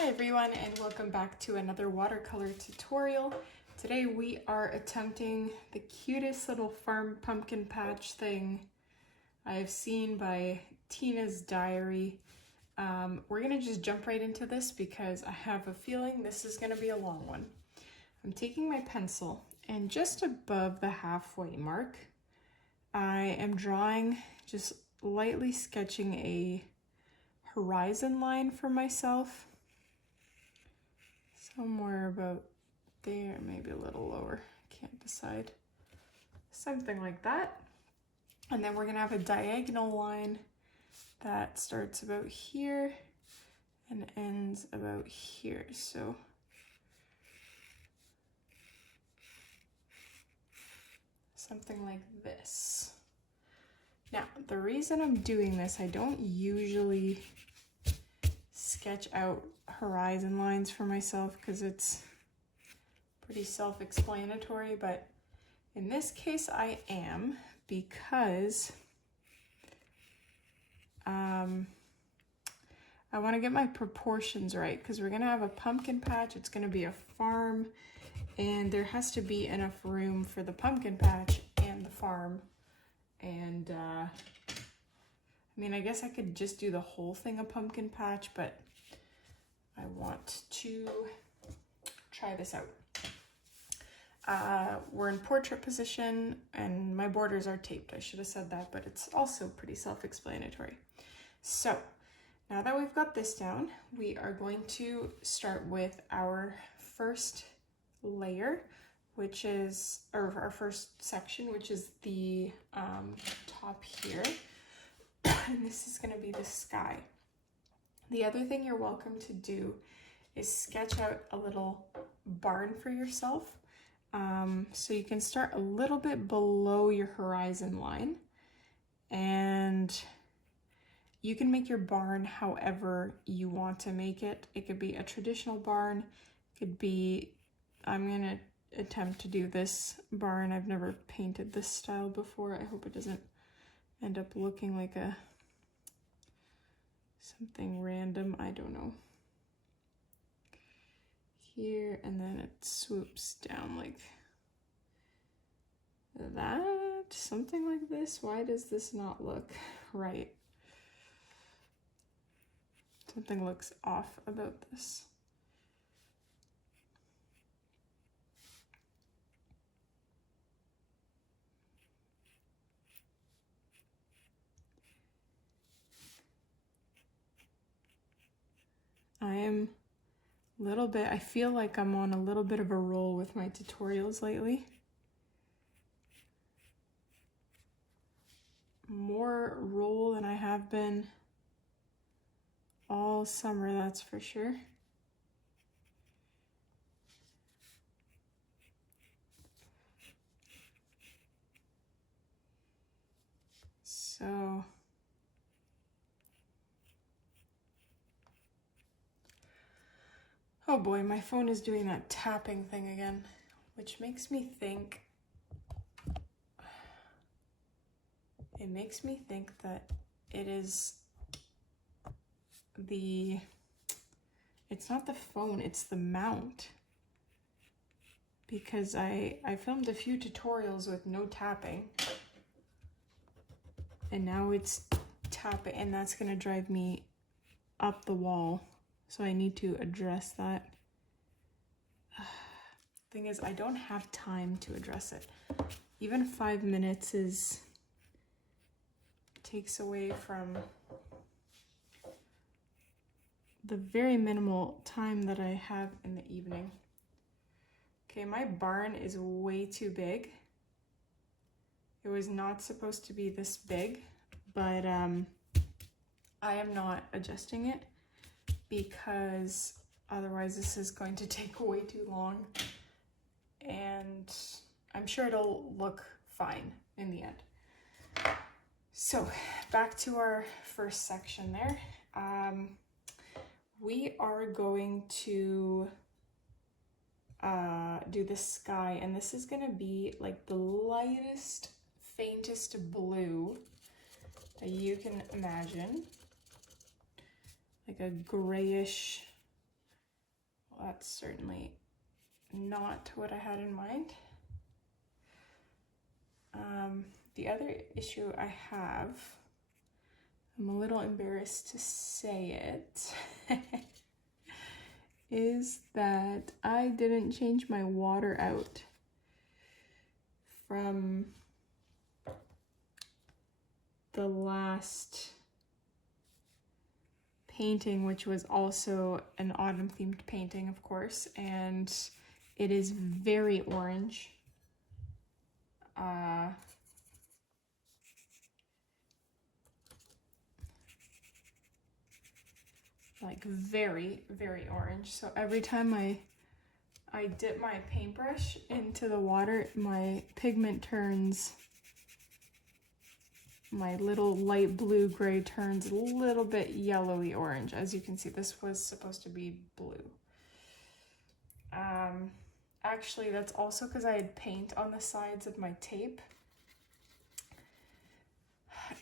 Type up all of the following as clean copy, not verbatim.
Hi everyone, and welcome back to another watercolor tutorial. Today we are attempting the cutest little farm pumpkin patch thing I've seen by Tina's Diary. We're gonna just jump right into this because I have a feeling this is gonna be a long one. I'm taking my pencil, and just above the halfway mark, I am drawing, just lightly sketching a horizon line for myself. Somewhere about there, maybe a little lower, can't decide. Something like that. And then we're gonna have a diagonal line that starts about here and ends about here. So something like this. Now, the reason I'm doing this, I don't usually sketch out horizon lines for myself because it's pretty self-explanatory, but in this case I am, because I want to get my proportions right, because we're going to have a pumpkin patch, it's going to be a farm, and there has to be enough room for the pumpkin patch and the farm. And I mean, I guess I could just do the whole thing a pumpkin patch, but I want to try this out. We're in portrait position and my borders are taped. I should have said that, but it's also pretty self-explanatory. So now that we've got this down, we are going to start with our first layer, which is, or our first section, which is the top here. And this is going to be the sky. The other thing you're welcome to do is sketch out a little barn for yourself. So you can start a little bit below your horizon line, and you can make your barn however you want to make it. It could be a traditional barn, it could be, I'm gonna attempt to do this barn. I've never painted this style before. I hope it doesn't end up looking like a something random, I don't know. Here, and then it swoops down like that, something like this. Why does this not look right? Something looks off about this. I am a little bit, I feel like I'm on a little bit of a roll with my tutorials lately. More roll than I have been all summer, that's for sure. So oh boy, my phone is doing that tapping thing again, which makes me think, that it is it's not the phone, it's the mount. Because I filmed a few tutorials with no tapping, and now it's tapping, and that's gonna drive me up the wall. So I need to address that. Thing is, I don't have time to address it. Even 5 minutes takes away from the very minimal time that I have in the evening. Okay, my barn is way too big. It was not supposed to be this big, but I am not adjusting it because otherwise this is going to take way too long, and I'm sure it'll look fine in the end. So back to our first section there. We are going to do the sky, and this is gonna be like the lightest, faintest blue that you can imagine, like a grayish that's certainly not what I had in mind. The other issue I have, I'm a little embarrassed to say it, is that I didn't change my water out from the last painting, which was also an autumn themed painting, of course, and it is very orange. Like very, very orange. So every time I dip my paintbrush into the water, my pigment turns, my little light blue gray turns a little bit yellowy orange. As you can see, this was supposed to be blue. Actually, that's also because I had paint on the sides of my tape.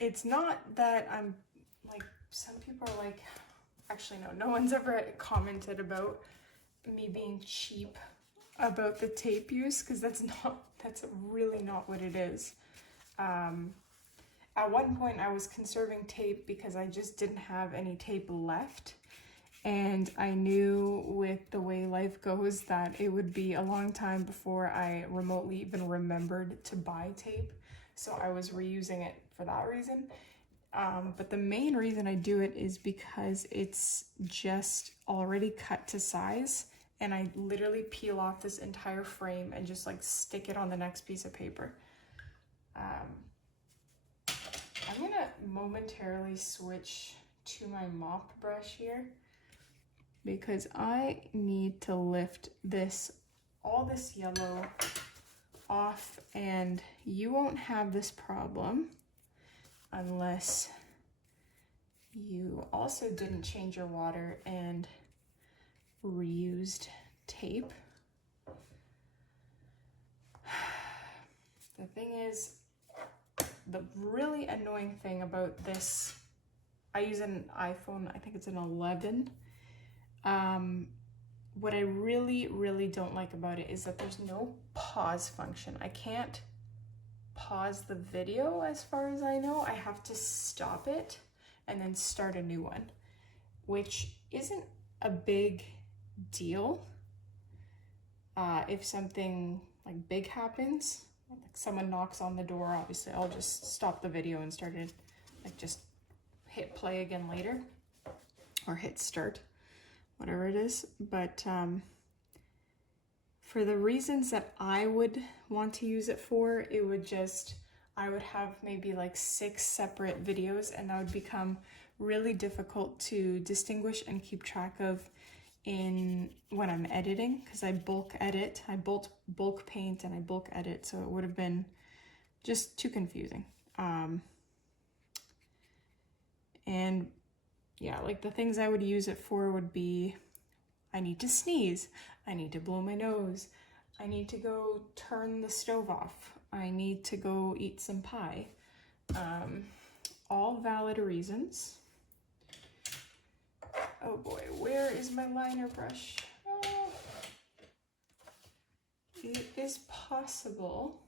It's not that I'm like, some people are like, actually no, no one's ever commented about me being cheap about the tape use, because that's really not what it is. At one point I was conserving tape because I just didn't have any tape left, and I knew with the way life goes that it would be a long time before I remotely even remembered to buy tape, so I was reusing it for that reason. But the main reason I do it is because it's just already cut to size, and I literally peel off this entire frame and just like stick it on the next piece of paper. I'm gonna momentarily switch to my mop brush here because I need to lift all this yellow off, and you won't have this problem unless you also didn't change your water and reused tape. The thing is, the really annoying thing about this, I use an iPhone, I think it's an 11. What I really don't like about it is that there's no pause function. I can't pause the video as far as I know. I have to stop it and then start a new one, which isn't a big deal. If something like big happens, like someone knocks on the door, obviously I'll just stop the video and start it, like just hit play again later or hit start, whatever it is. But for the reasons that I would want to use it for, I would have maybe like 6 separate videos, and that would become really difficult to distinguish and keep track of when I'm editing, because I bulk edit, I bulk paint and I bulk edit, so it would have been just too confusing. And yeah, like the things I would use it for would be, I need to sneeze, I need to blow my nose, I need to go turn the stove off, I need to go eat some pie. All valid reasons. Oh boy, where is my liner brush? Oh. It is possible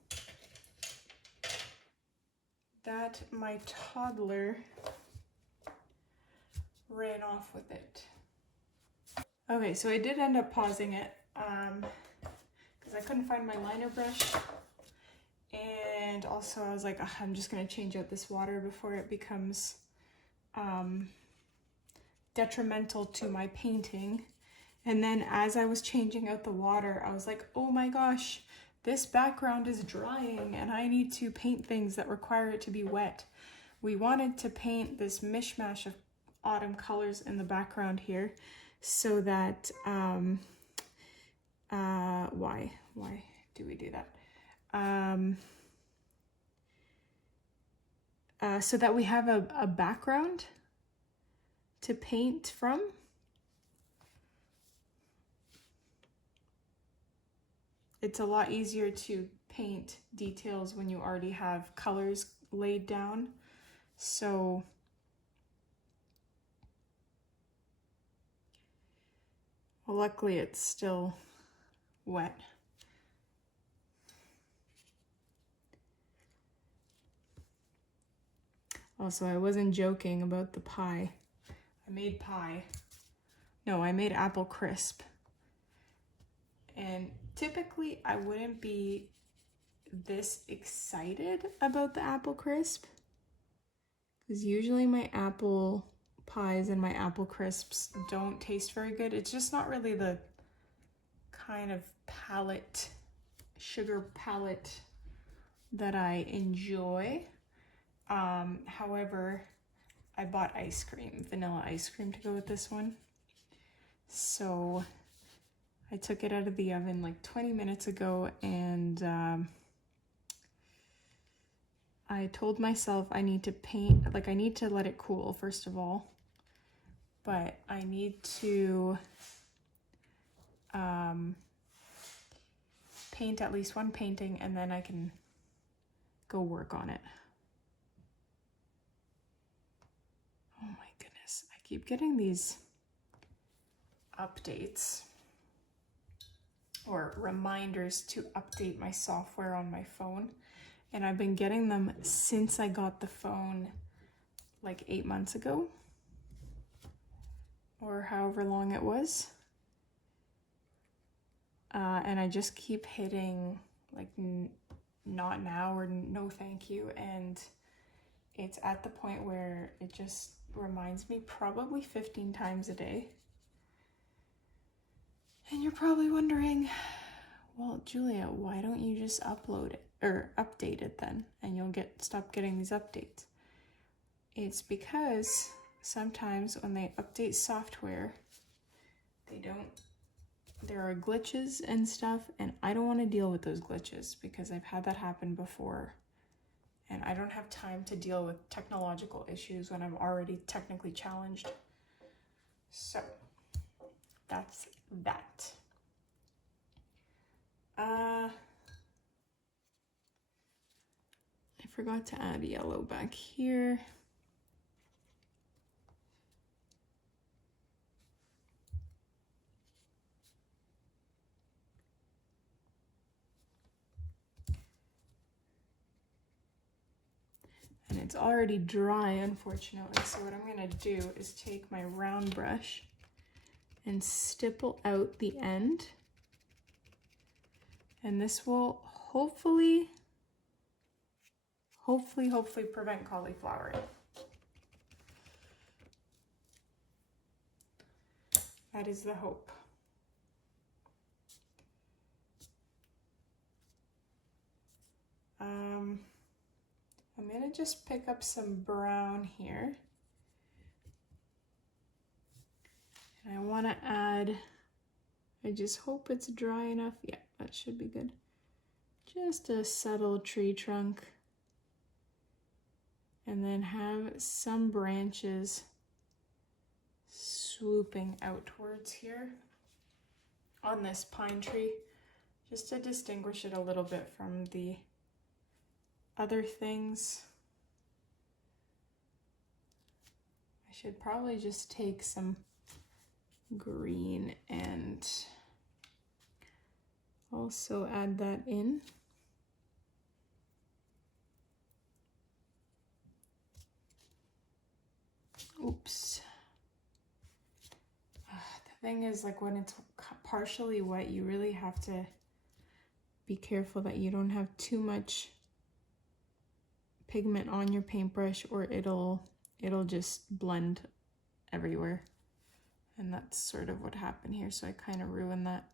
that my toddler ran off with it. Okay, so I did end up pausing it because I couldn't find my liner brush, and also I was like, I'm just gonna change out this water before it becomes detrimental to my painting. And then as I was changing out the water, I was like, oh my gosh, this background is drying and I need to paint things that require it to be wet. We wanted to paint this mishmash of autumn colors in the background here, so that why do we do that? So that we have a background to paint from. It's a lot easier to paint details when you already have colors laid down. So Well, luckily it's still wet. Also, I wasn't joking about the pie. I made pie. No, I made apple crisp. And typically I wouldn't be this excited about the apple crisp, because usually my apple pies and my apple crisps don't taste very good. It's just not really the kind of sugar palette that I enjoy. However, I bought ice cream, vanilla ice cream, to go with this one. So I took it out of the oven like 20 minutes ago, and I told myself I need to paint, like I need to let it cool first of all, but I need to paint at least one painting, and then I can go work on it. Oh my goodness, I keep getting these updates or reminders to update my software on my phone, and I've been getting them since I got the phone like 8 months ago, or however long it was. And I just keep hitting like not now or no thank you, and it's at the point where it just reminds me probably 15 times a day. And you're probably wondering, well, Julia, why don't you just upload it or update it then, and you'll stop getting these updates? It's because sometimes when they update software, there are glitches and stuff, and I don't want to deal with those glitches because I've had that happen before, and I don't have time to deal with technological issues when I'm already technically challenged. So that's that. I forgot to add yellow back here. And it's already dry, unfortunately. So what I'm gonna do is take my round brush and stipple out the end. And this will hopefully prevent cauliflowering. That is the hope. I'm gonna just pick up some brown here. And I wanna add, I just hope it's dry enough. Yeah, that should be good. Just a subtle tree trunk. And then have some branches swooping outwards here on this pine tree, just to distinguish it a little bit from the other things. I should probably just take some green and also add that in. Oops. The thing is, like, when it's partially wet, you really have to be careful that you don't have too much pigment on your paintbrush, or it'll just blend everywhere. And that's sort of what happened here, so I kind of ruined that.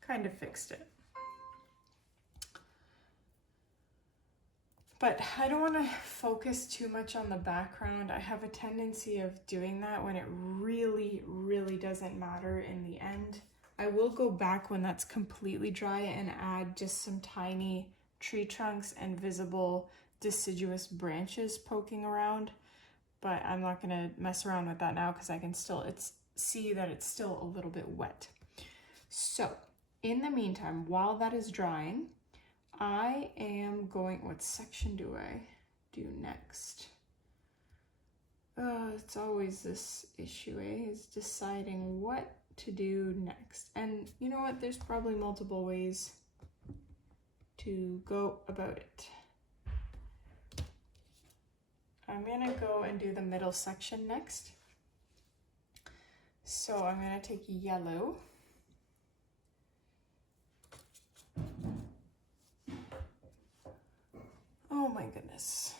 Kind of fixed it. But I don't want to focus too much on the background. I have a tendency of doing that when it really, really doesn't matter in the end. I will go back when that's completely dry and add just some tiny tree trunks and visible deciduous branches poking around. But I'm not going to mess around with that now because I can still see that it's still a little bit wet. So in the meantime, while that is drying, I am going, what section do I do next? it's always this issue, is deciding what to do next. And you know what? There's probably multiple ways to go about it. I'm gonna go and do the middle section next. So I'm gonna take yellow. Oh my goodness.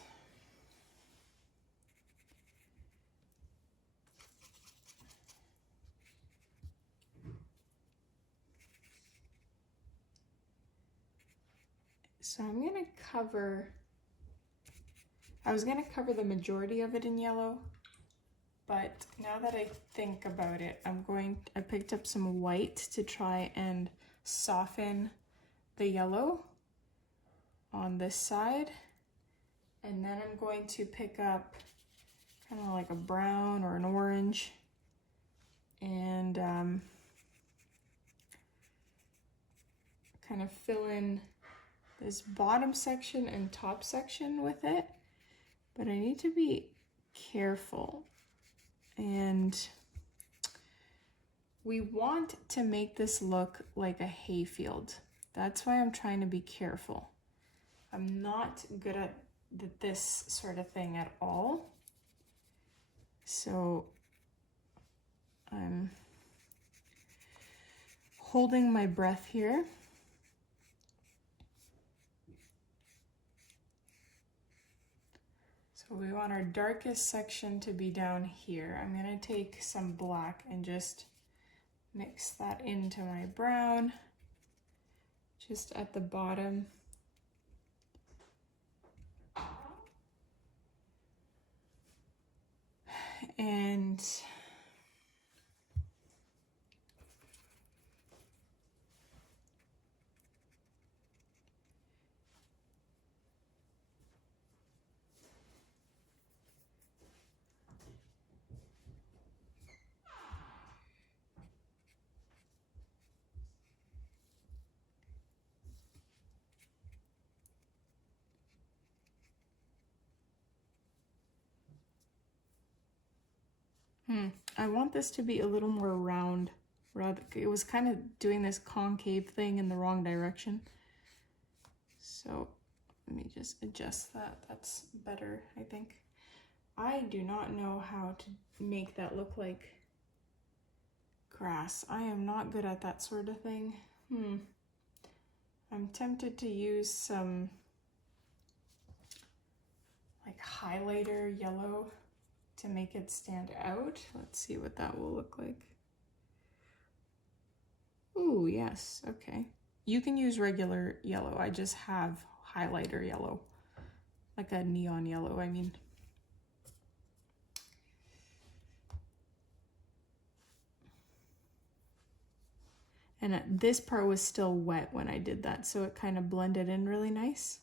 So I'm gonna cover, I was gonna cover the majority of it in yellow, but now that I think about it, I picked up some white to try and soften the yellow on this side. And then I'm going to pick up kind of like a brown or an orange and kind of fill in this bottom section and top section with it. But I need to be careful, and we want to make this look like a hayfield. That's why I'm trying to be careful. I'm not good at this sort of thing at all. So I'm holding my breath here. So we want our darkest section to be down here. I'm gonna take some black and just mix that into my brown, just at the bottom. And I want this to be a little more round. It was kind of doing this concave thing in the wrong direction. So let me just adjust that. That's better, I think. I do not know how to make that look like grass. I am not good at that sort of thing. I'm tempted to use some like highlighter yellow to make it stand out. Let's see what that will look like. Ooh, yes, okay. You can use regular yellow. I just have highlighter yellow, like a neon yellow, I mean. And this part was still wet when I did that, so it kind of blended in really nice.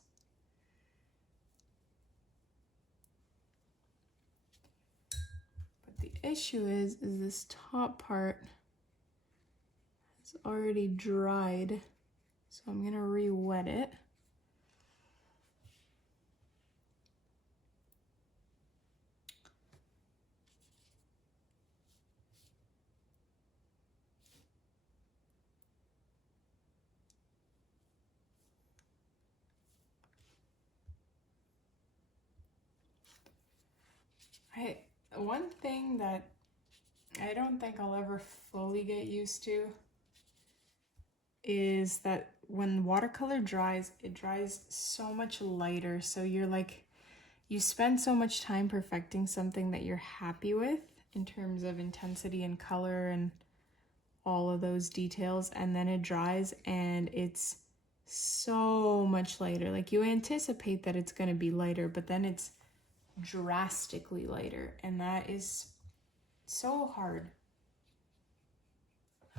But the issue is this top part is already dried, so I'm gonna re-wet it. One thing that I don't think I'll ever fully get used to is that when watercolor dries, it dries so much lighter. So you spend so much time perfecting something that you're happy with in terms of intensity and color and all of those details, and then it dries and it's so much lighter. Like you anticipate that it's going to be lighter, but then it's drastically lighter, and that is so hard.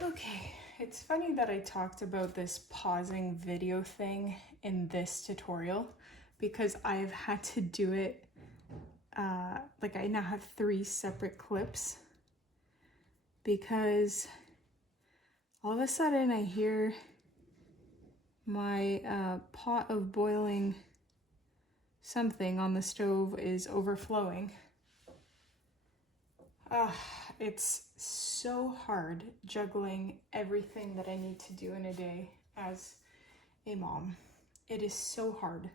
Okay, it's funny that I talked about this pausing video thing in this tutorial, because I've had to do it, like I now have 3 separate clips, because all of a sudden I hear my pot of boiling something on the stove is overflowing. It's so hard juggling everything that I need to do in a day as a mom. It is so hard.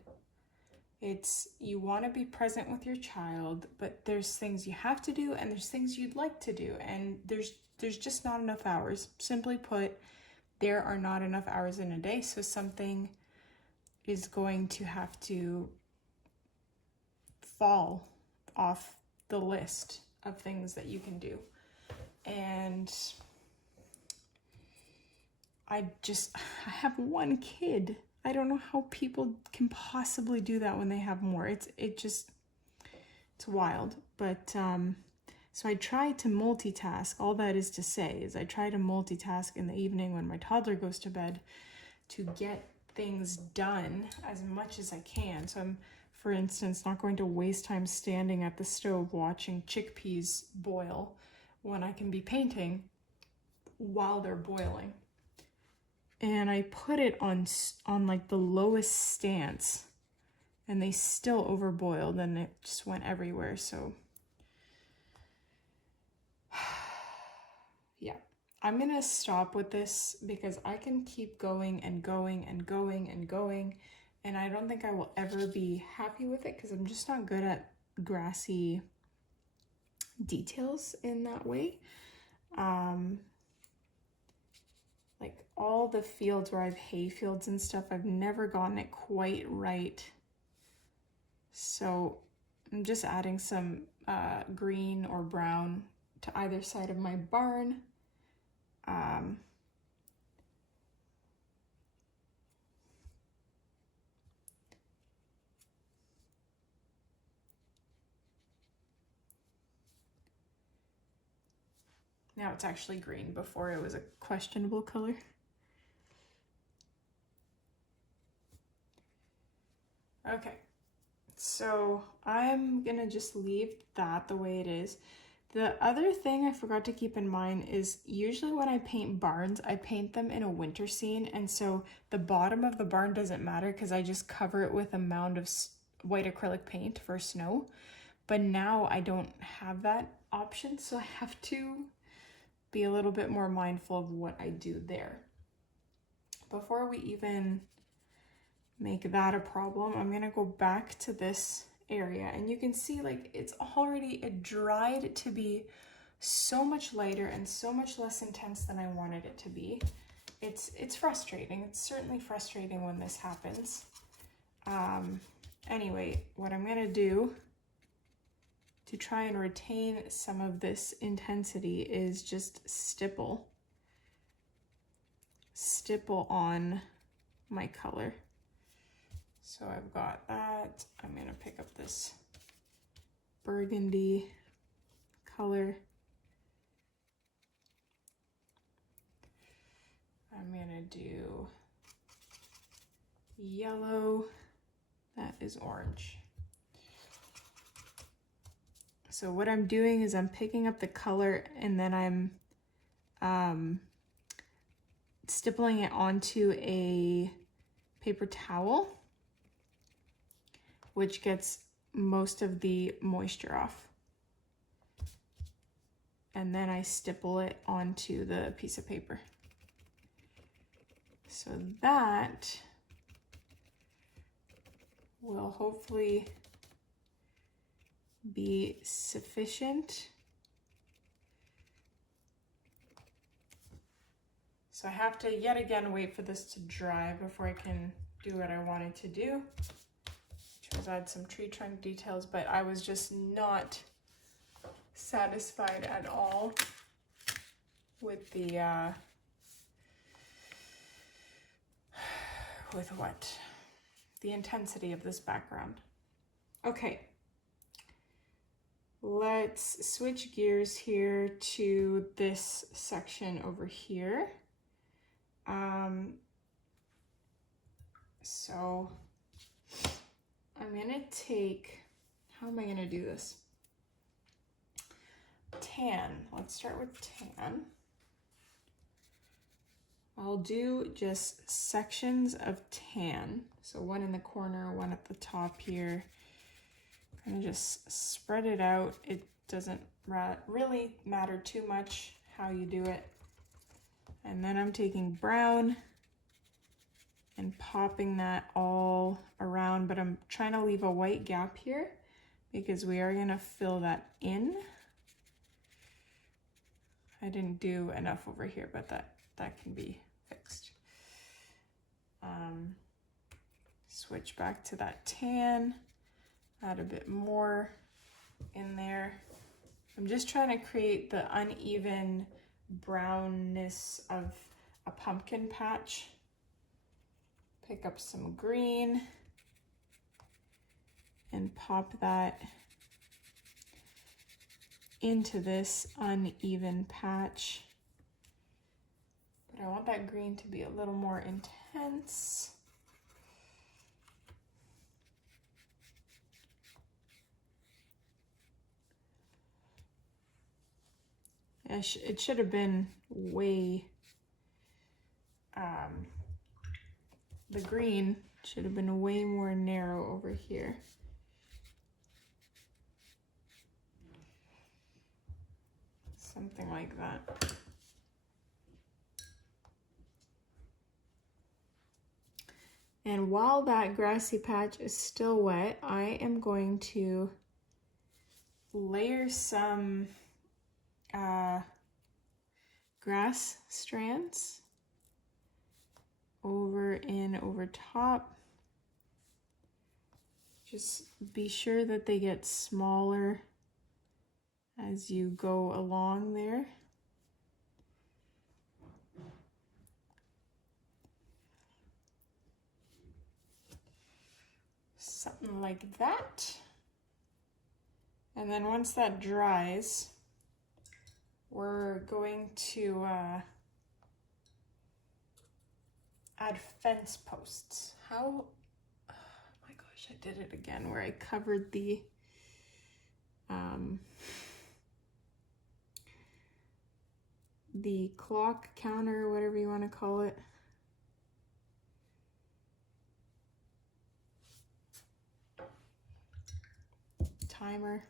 You want to be present with your child, but there's things you have to do and there's things you'd like to do, and there's just not enough hours. Simply put, there are not enough hours in a day, so something is going to have to fall off the list of things that you can do. And I have one kid. I don't know how people can possibly do that when they have more. It's wild. But so I try to multitask. All that is to say is I try to multitask in the evening when my toddler goes to bed to get things done as much as I can. So I'm, for instance, not going to waste time standing at the stove watching chickpeas boil when I can be painting while they're boiling. And I put it on like the lowest stance, and they still overboiled, and it just went everywhere. So yeah, I'm gonna stop with this because I can keep going and going and going and going, and I don't think I will ever be happy with it because I'm just not good at grassy details in that way. Like all the fields where I have hay fields and stuff, I've never gotten it quite right. So I'm just adding some green or brown to either side of my barn. Now it's actually green. Before it was a questionable color. Okay, so I'm gonna just leave that the way it is. The other thing I forgot to keep in mind is usually when I paint barns, I paint them in a winter scene, and so the bottom of the barn doesn't matter because I just cover it with a mound of white acrylic paint for snow. But now I don't have that option, so I have to be a little bit more mindful of what I do there. Before we even make that a problem, I'm gonna go back to this area, and you can see like it's already dried to be so much lighter and so much less intense than I wanted it to be. It's frustrating. It's certainly frustrating when this happens. Anyway, what I'm gonna do to try and retain some of this intensity is just stipple on my color. So I've got that. I'm gonna pick up this burgundy color. I'm gonna do yellow. That is orange. So what I'm doing is I'm picking up the color and then I'm stippling it onto a paper towel, which gets most of the moisture off. And then I stipple it onto the piece of paper. So that will hopefully be sufficient. So I have to yet again wait for this to dry before I can do what I wanted to do, which was add some tree trunk details, but I was just not satisfied at all with the the intensity of this background. Okay, let's switch gears here to this section over here. So I'm gonna take, how am I gonna do this? Tan, let's start with tan. I'll do just sections of tan. So one in the corner, one at the top here. Kind of just spread it out. doesn't really matter too much how you do it. And then I'm taking brown and popping that all around, but I'm trying to leave a white gap here because we are gonna fill that in. I didn't do enough over here, but that can be fixed. Switch back to that tan, add a bit more in there. I'm just trying to create the uneven brownness of a pumpkin patch. Pick up some green and pop that into this uneven patch. But I want that green to be a little more intense. It should have been way, the green should have been way more narrow over here. Something like that. And while that grassy patch is still wet, I am going to layer some grass strands over top. Just be sure that they get smaller as you go along there. Something like that. And then once that dries, we're going to add fence posts. Oh my gosh, I did it again where I covered the clock counter, whatever you want to call it. Timer.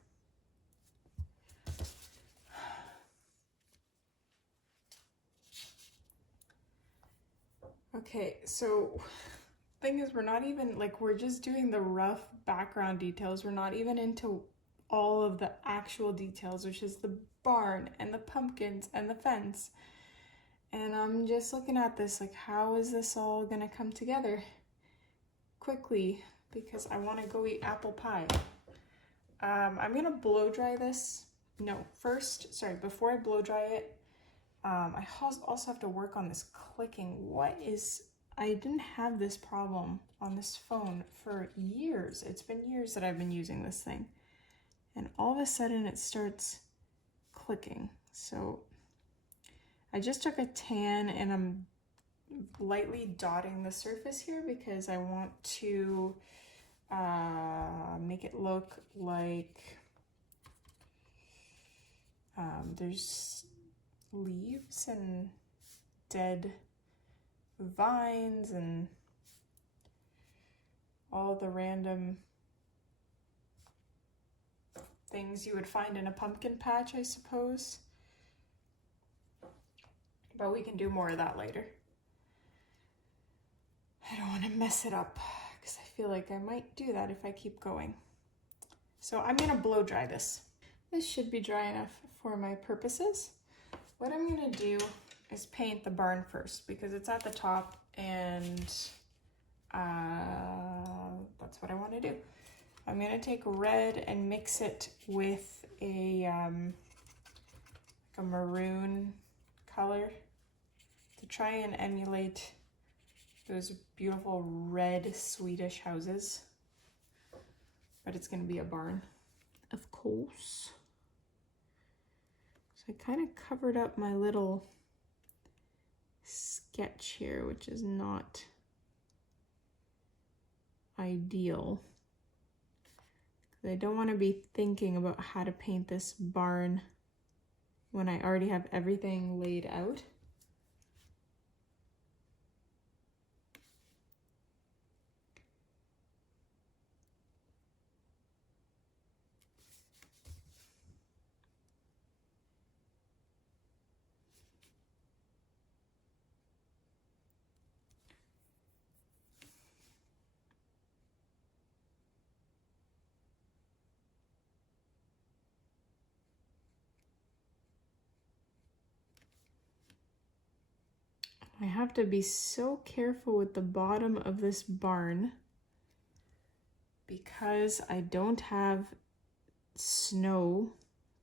Okay, so thing is, we're not even, like, we're just doing the rough background details. We're not even into all of the actual details, which is the barn and the pumpkins and the fence. And I'm just looking at this like, how is this all gonna come together quickly? Because I want to go eat apple pie. I'm gonna blow dry this. No, before I blow dry it, I also have to work on this clicking. I didn't have this problem on this phone for years. It's been years that I've been using this thing. And all of a sudden it starts clicking. So I just took a tan and I'm lightly dotting the surface here because I want to make it look like there's leaves and dead vines and all the random things you would find in a pumpkin patch, I suppose. But we can do more of that later. I don't want to mess it up because I feel like I might do that if I keep going. So I'm gonna blow dry this. This should be dry enough for my purposes. What I'm gonna do is paint the barn first because it's at the top and that's what I want to do. I'm gonna take red and mix it with a maroon color to try and emulate those beautiful red Swedish houses. But it's gonna be a barn, of course. So I kind of covered up my little sketch here, which is not ideal. I don't want to be thinking about how to paint this barn when I already have everything laid out. I have to be so careful with the bottom of this barn because I don't have snow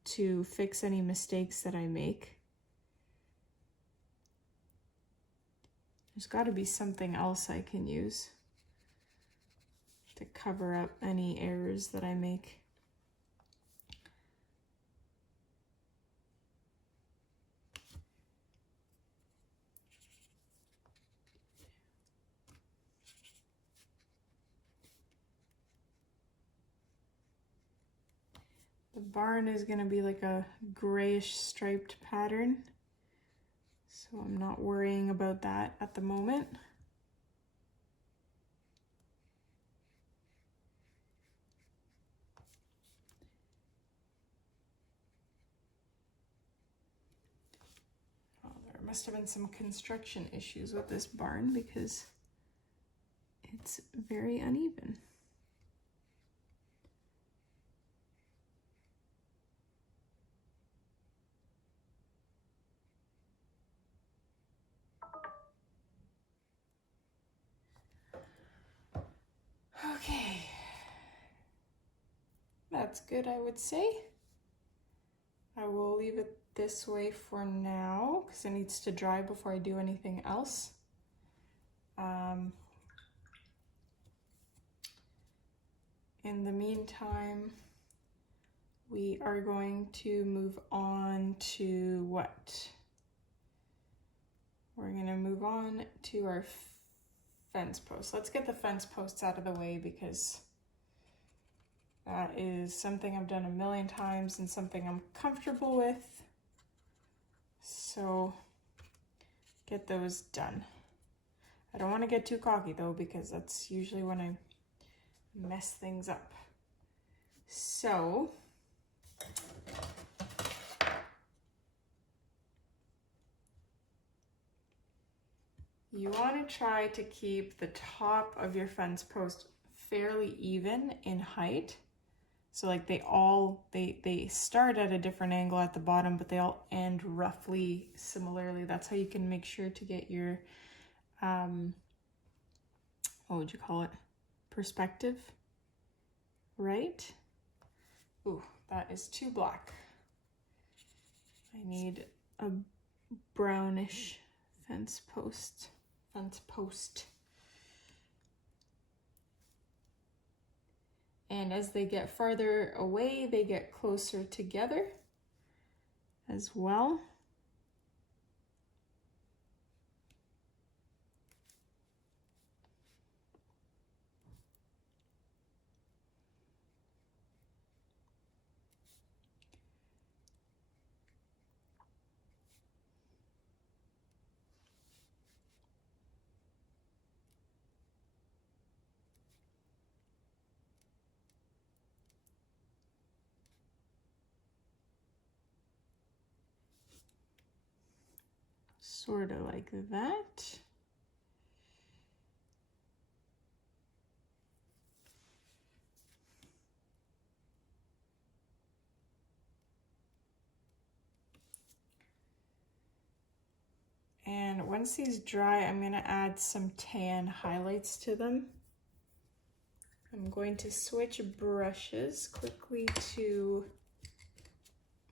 to fix any mistakes that I make. There's got to be something else I can use to cover up any errors that I make. The barn is going to be like a grayish striped pattern, so I'm not worrying about that at the moment. Oh, there must have been some construction issues with this barn because it's very uneven. Okay, that's good, I would say. I will leave it this way for now because it needs to dry before I do anything else. In the meantime, we are going to move on to what? We're going to move on to our fence posts. Let's get the fence posts out of the way because that is something I've done a million times and something I'm comfortable with. So get those done. I don't want to get too cocky though because that's usually when I mess things up. So you want to try to keep the top of your fence post fairly even in height. So like they start at a different angle at the bottom, but they all end roughly similarly. That's how you can make sure to get your, what would you call it? Perspective, right? Ooh, that is too black. I need a brownish fence post. And as they get farther away, they get closer together as well. Sort of like that. And once these dry, I'm gonna add some tan highlights to them. I'm going to switch brushes quickly to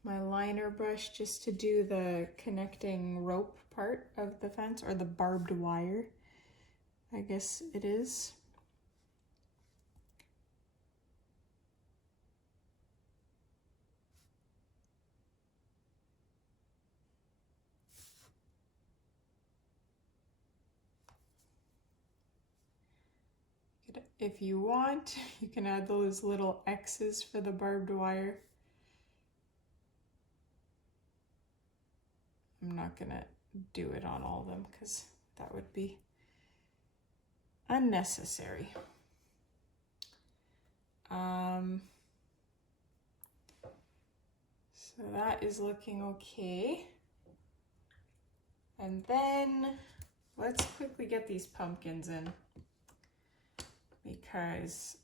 my liner brush just to do the connecting rope part of the fence, or the barbed wire, I guess it is. If you want, you can add those little X's for the barbed wire. I'm not gonna do it on all of them because that would be unnecessary. So that is looking okay. And then let's quickly get these pumpkins in, because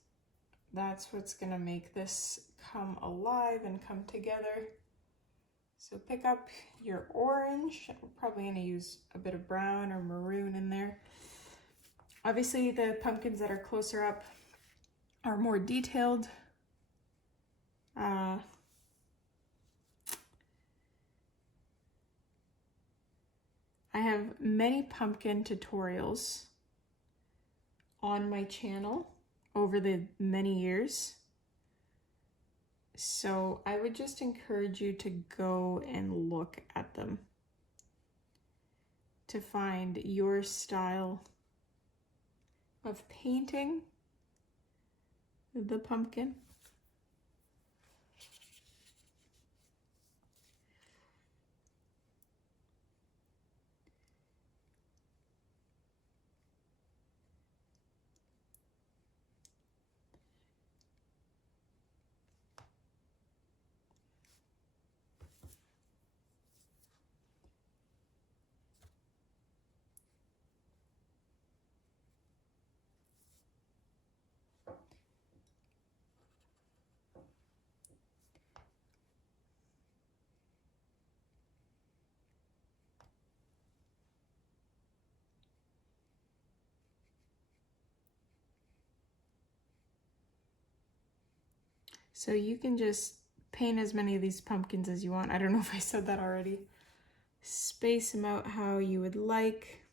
that's what's gonna make this come alive and come together. So pick up your orange. We're probably going to use a bit of brown or maroon in there. Obviously the pumpkins that are closer up are more detailed. I have many pumpkin tutorials on my channel over the many years. So I would just encourage you to go and look at them to find your style of painting the pumpkin. So you can just paint as many of these pumpkins as you want. I don't know if I said that already. Space them out how you would like.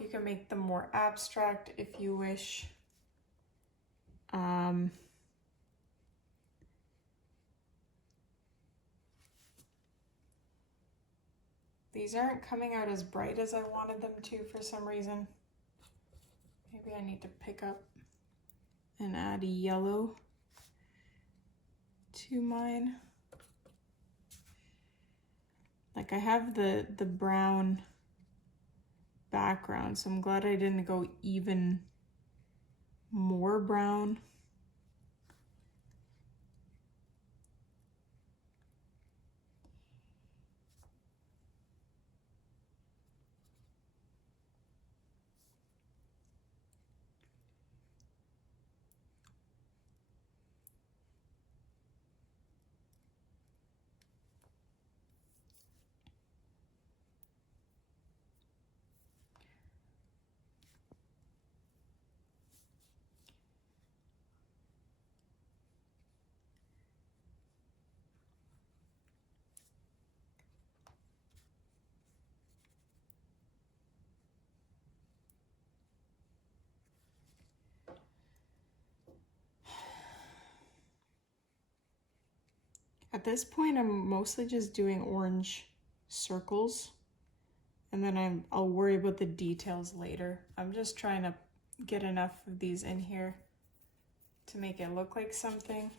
You can make them more abstract if you wish. These aren't coming out as bright as I wanted them to for some reason. Maybe I need to pick up and add yellow to mine. Like I have the brown background, so I'm glad I didn't go even more brown. At this point, I'm mostly just doing orange circles, and then I'll worry about the details later. I'm just trying to get enough of these in here to make it look like something.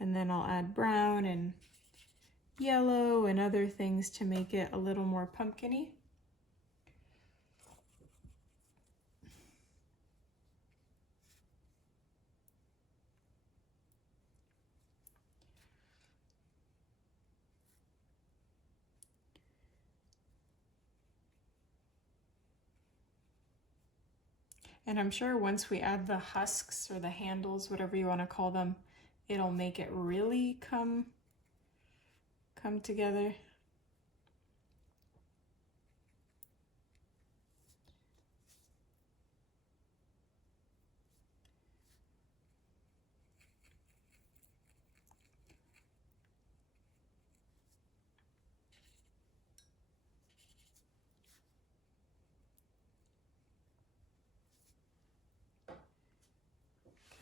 And then I'll add brown and yellow and other things to make it a little more pumpkin-y. And I'm sure once we add the husks or the handles, whatever you want to call them, it'll make it really come together.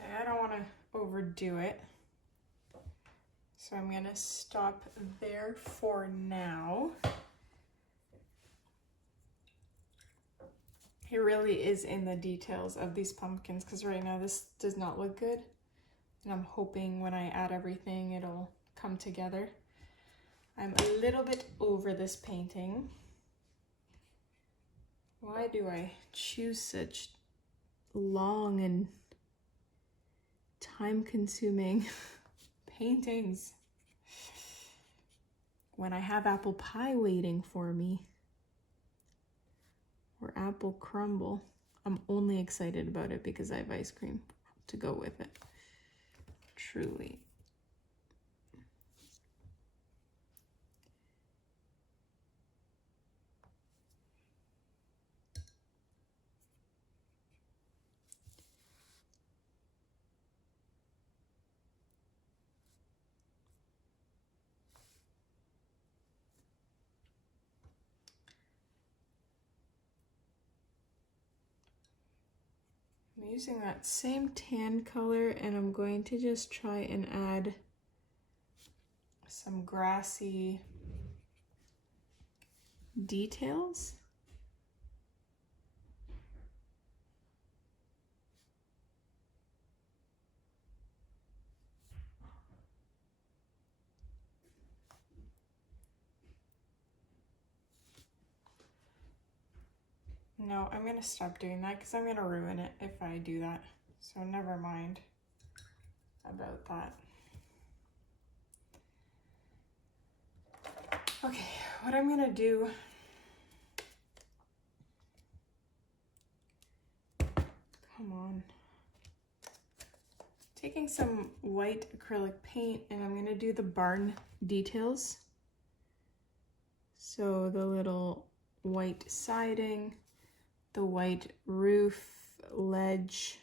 Okay, I don't want to overdo it, so I'm gonna stop there for now. It really is in the details of these pumpkins, because right now this does not look good, and I'm hoping when I add everything it'll come together. I'm a little bit over this painting. Why do I choose such long and time-consuming paintings when I have apple pie waiting for me? Or apple crumble. I'm only excited about it because I have ice cream to go with it. Truly. I'm using that same tan color and I'm going to just try and add some grassy details. No, I'm gonna stop doing that because I'm gonna ruin it if I do that. So never mind about that. Okay, what I'm gonna do, come on. Taking some white acrylic paint and I'm gonna do the barn details. So the little white siding, the white roof ledge,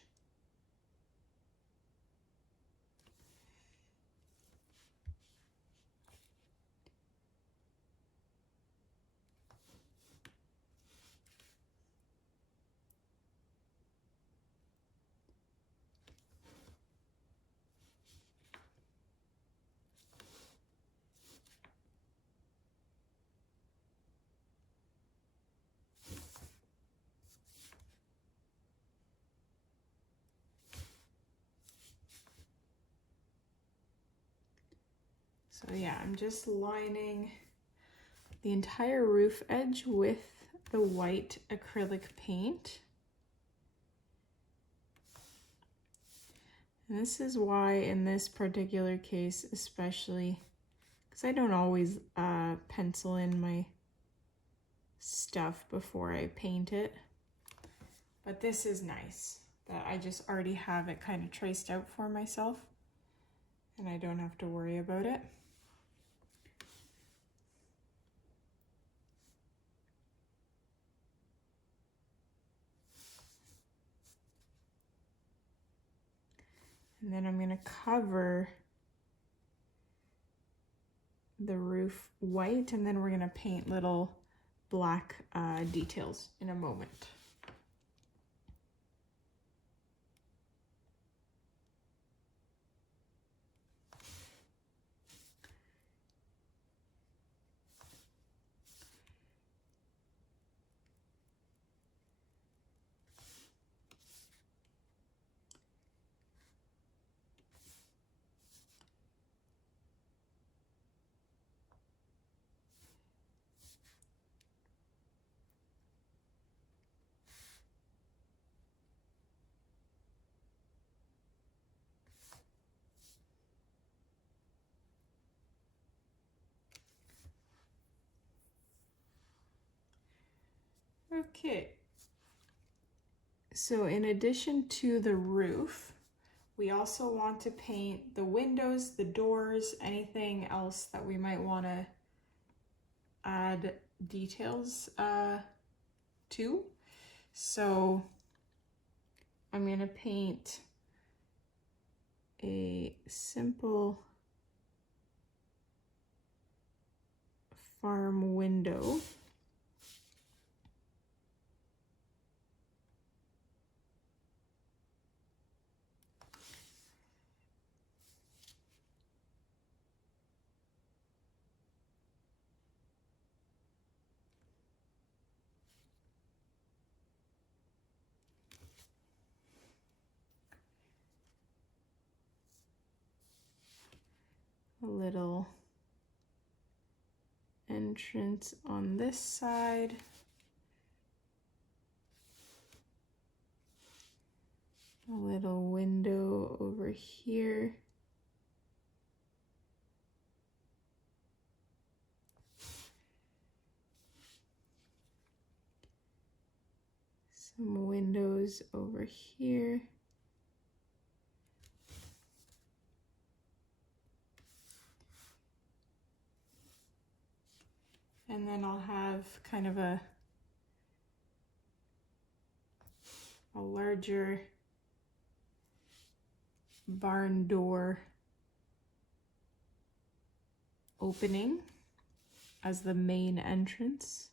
so yeah, I'm just lining the entire roof edge with the white acrylic paint. And this is why in this particular case, especially, because I don't always pencil in my stuff before I paint it, but this is nice that I just already have it kind of traced out for myself and I don't have to worry about it. And then I'm going to cover the roof white and then we're going to paint little black details in a moment. Okay, so in addition to the roof, we also want to paint the windows, the doors, anything else that we might want to add details to. So I'm going to paint a simple farm window. A little entrance on this side. A little window over here. Some windows over here. And then I'll have kind of a larger barn door opening as the main entrance.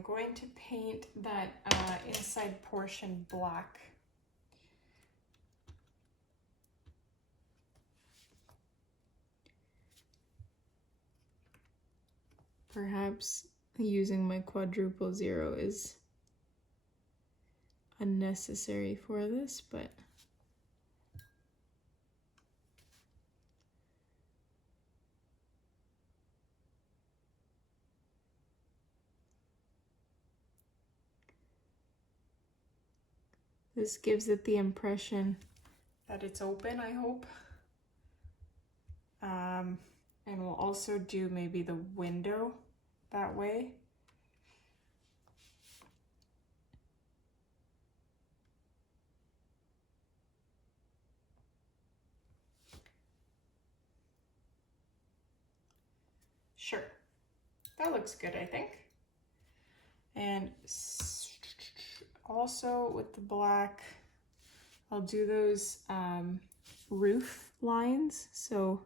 I'm going to paint that inside portion black. Perhaps using my quadruple zero is unnecessary for this, but this gives it the impression that it's open, I hope. And we'll also do maybe the window that way. Sure, that looks good, I think. And also with the black, I'll do those roof lines. So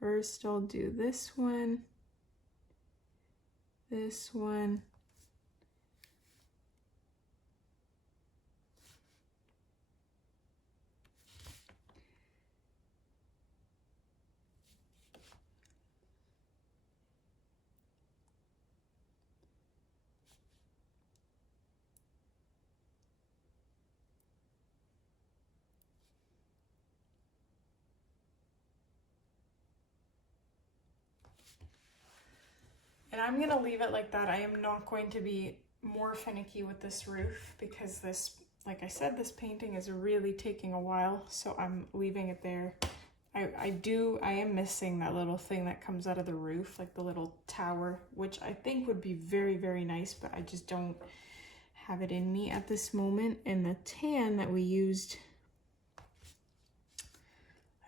first I'll do this one, and I'm gonna leave it like that. I am not going to be more finicky with this roof because this, like I said, this painting is really taking a while, so I'm leaving it there. I am missing that little thing that comes out of the roof, like the little tower, which I think would be very, very nice, but I just don't have it in me at this moment. And the tan that we used,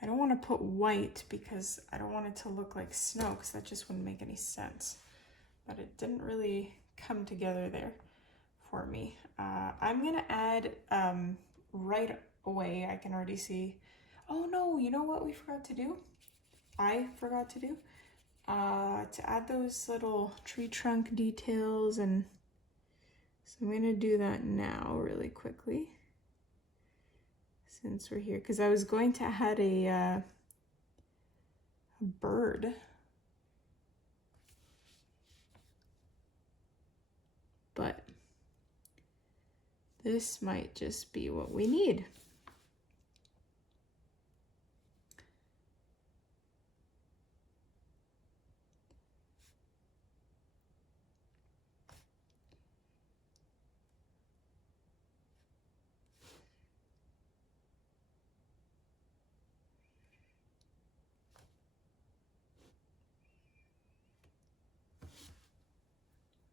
I don't want to put white because I don't want it to look like snow, because that just wouldn't make any sense. But it didn't really come together there for me. I'm gonna add right away, I can already see. Oh no, you know what we forgot to do? I forgot to do? To add those little tree trunk details, and so I'm gonna do that now really quickly since we're here, because I was going to add a bird. But this might just be what we need.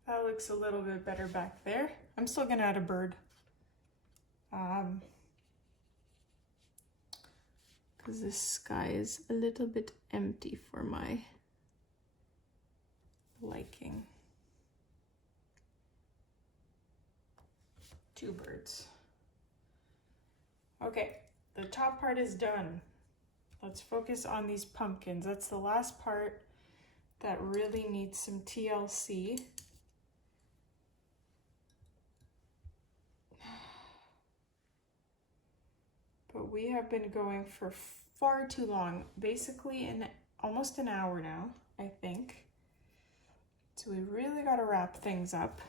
That looks a little bit better back there. I'm still gonna add a bird. Because this sky is a little bit empty for my liking. 2 birds. Okay, the top part is done. Let's focus on these pumpkins. That's the last part that really needs some TLC. But we have been going for far too long, basically in almost an hour now, I think. So we really got to wrap things up.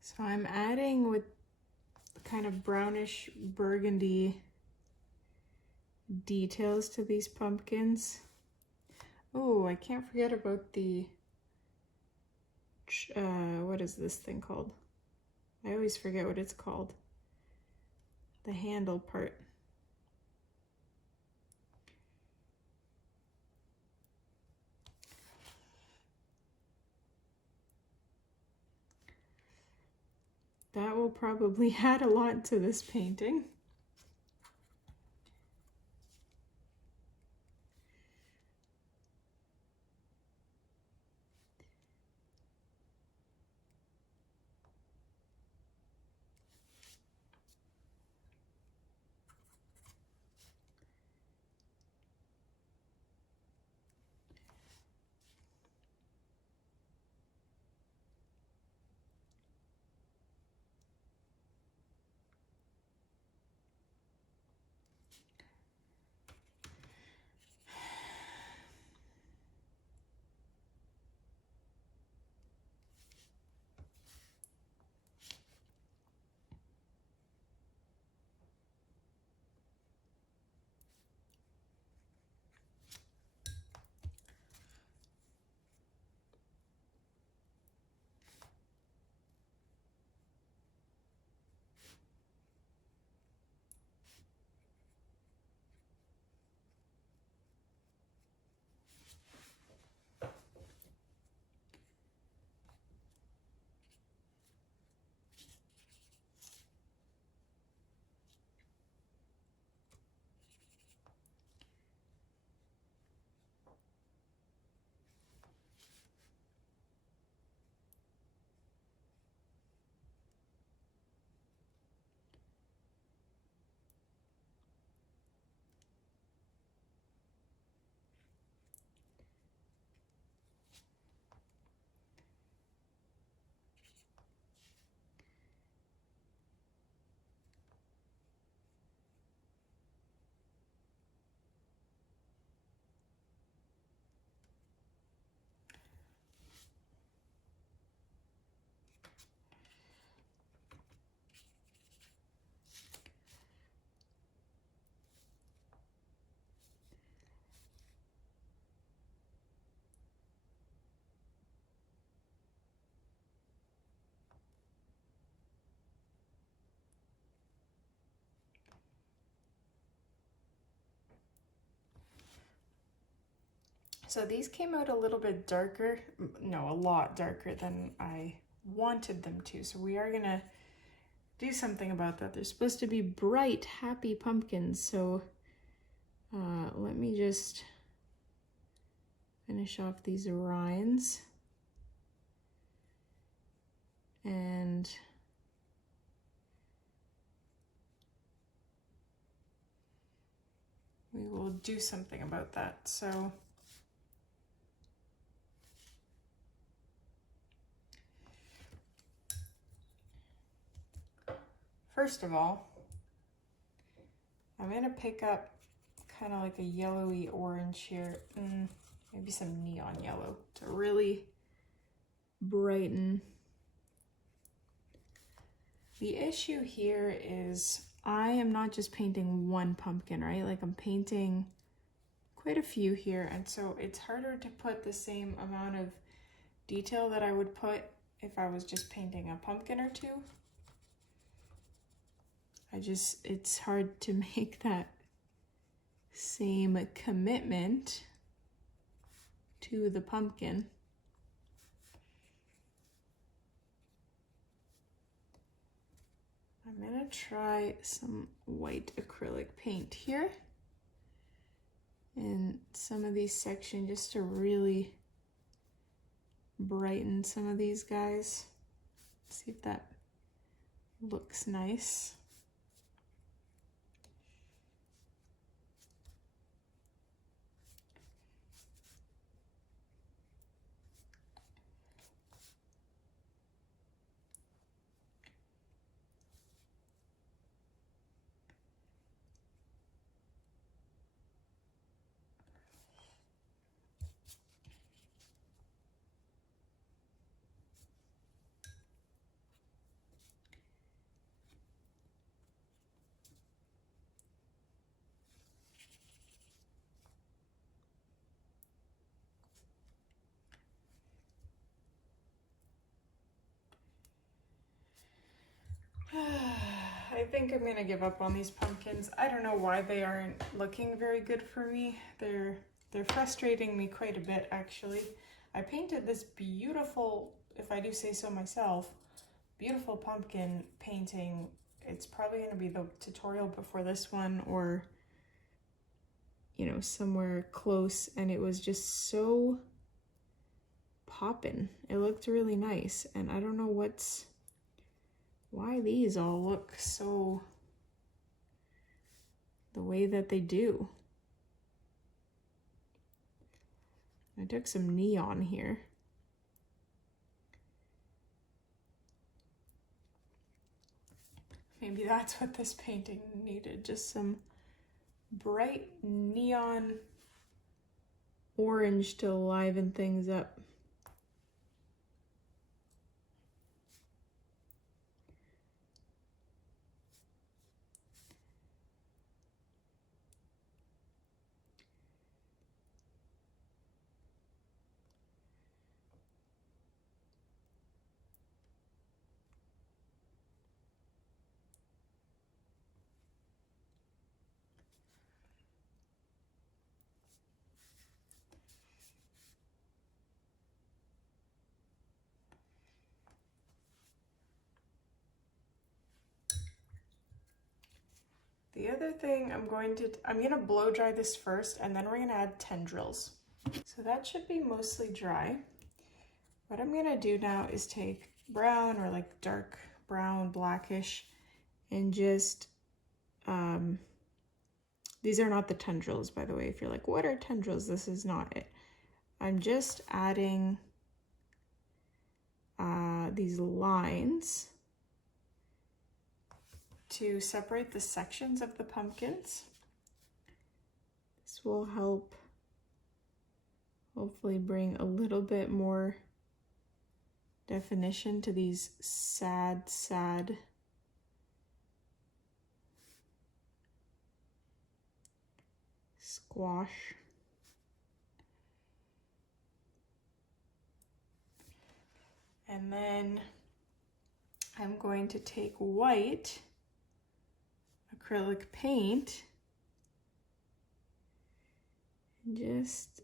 So I'm adding with kind of brownish burgundy details to these pumpkins. Oh, I can't forget about the, what what is this thing called? I always forget what it's called. The handle part. That will probably add a lot to this painting. So these came out a little bit darker, no, a lot darker than I wanted them to. So we are gonna do something about that. They're supposed to be bright, happy pumpkins. So let me just finish off these rinds. And we will do something about that. So first of all, I'm gonna pick up kind of like a yellowy orange here, maybe some neon yellow to really brighten. The issue here is I am not just painting one pumpkin, right? Like I'm painting quite a few here, and so it's harder to put the same amount of detail that I would put if I was just painting a pumpkin or two. It's hard to make that same commitment to the pumpkin. I'm gonna try some white acrylic paint here in some of these sections just to really brighten some of these guys. See if that looks nice. think I'm gonna give up on these pumpkins. I don't know why they aren't looking very good for me. They're frustrating me quite a bit, actually. I painted this beautiful, if I do say so myself, beautiful pumpkin painting. It's probably gonna be the tutorial before this one, or you know, somewhere close, and it was just so poppin'. It looked really nice, and I don't know why these all look so the way that they do. I took some neon here. Maybe that's what this painting needed, just some bright neon orange to liven things up. The other thing I'm gonna blow dry this first, and then we're gonna add tendrils. So that should be mostly dry. What I'm gonna do now is take brown, or like dark brown, blackish, and just, these are not the tendrils, by the way. If you're like, what are tendrils? This is not it. I'm just adding these lines to separate the sections of the pumpkins. This will help hopefully bring a little bit more definition to these sad squash. And then I'm going to take white acrylic paint and just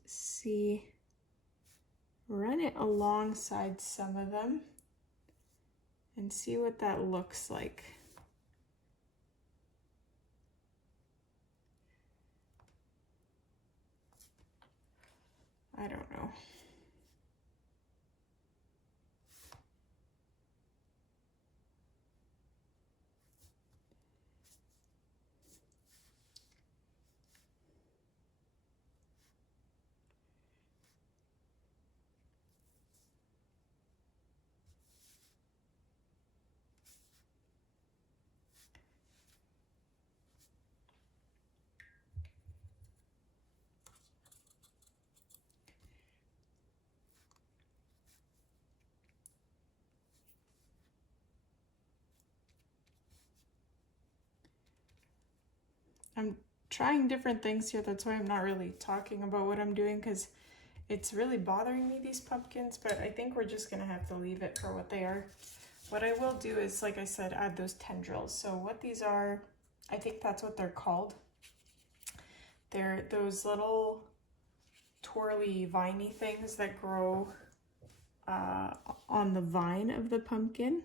run it alongside some of them and see what that looks like. I don't know. I'm trying different things here. That's why I'm not really talking about what I'm doing, because it's really bothering me, these pumpkins, but I think we're just gonna have to leave it for what they are. What I will do is, like I said, add those tendrils. So what these are, I think that's what they're called. They're those little twirly, viney things that grow on the vine of the pumpkin.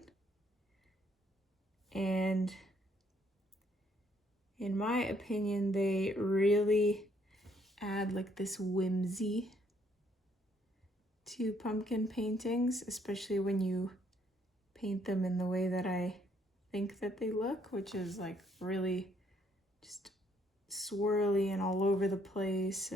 And in my opinion, they really add like this whimsy to pumpkin paintings, especially when you paint them in the way that I think that they look, which is like really just swirly and all over the place.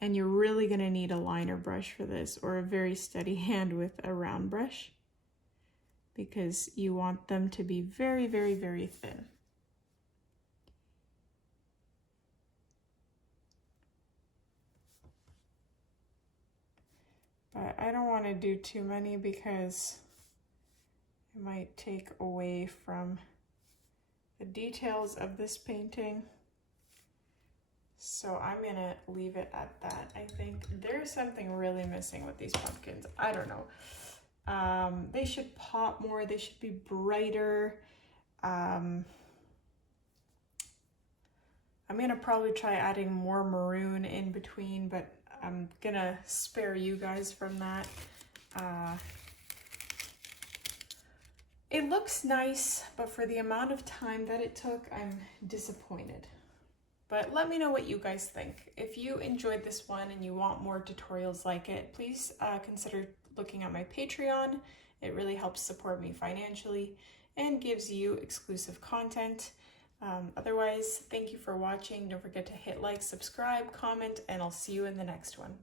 And you're really going to need a liner brush for this, or a very steady hand with a round brush, because you want them to be very, very, very thin. But I don't want to do too many because it might take away from the details of this painting. So I'm gonna leave it at that. I think there's something really missing with these pumpkins. I don't know. They should pop more, they should be brighter. I'm gonna probably try adding more maroon in between, but I'm gonna spare you guys from that. It looks nice, but for the amount of time that it took, I'm disappointed. But let me know what you guys think. If you enjoyed this one and you want more tutorials like it, please consider looking at my Patreon. It really helps support me financially and gives you exclusive content. Otherwise, thank you for watching. Don't forget to hit like, subscribe, comment, and I'll see you in the next one.